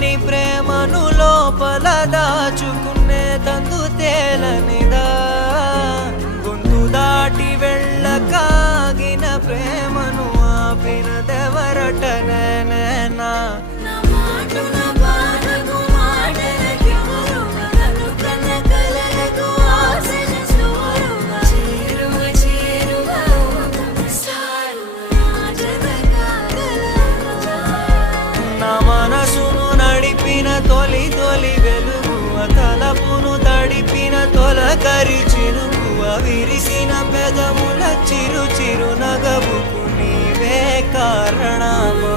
తెలియని ప్రేమను లోపల దాచుకునే తందు తేలనిదా గొంతు దాటి వెళ్ళకాగిన ప్రేమను ఆపినదెవరట నేనేనా మనసును నడిపిన తొలి తొలి వెలుగువ తలపును తడిపిన తొలకరి చిరుకువ విరిసిన పెదముల చిరు చిరు నగవుకు నీవే కారణమా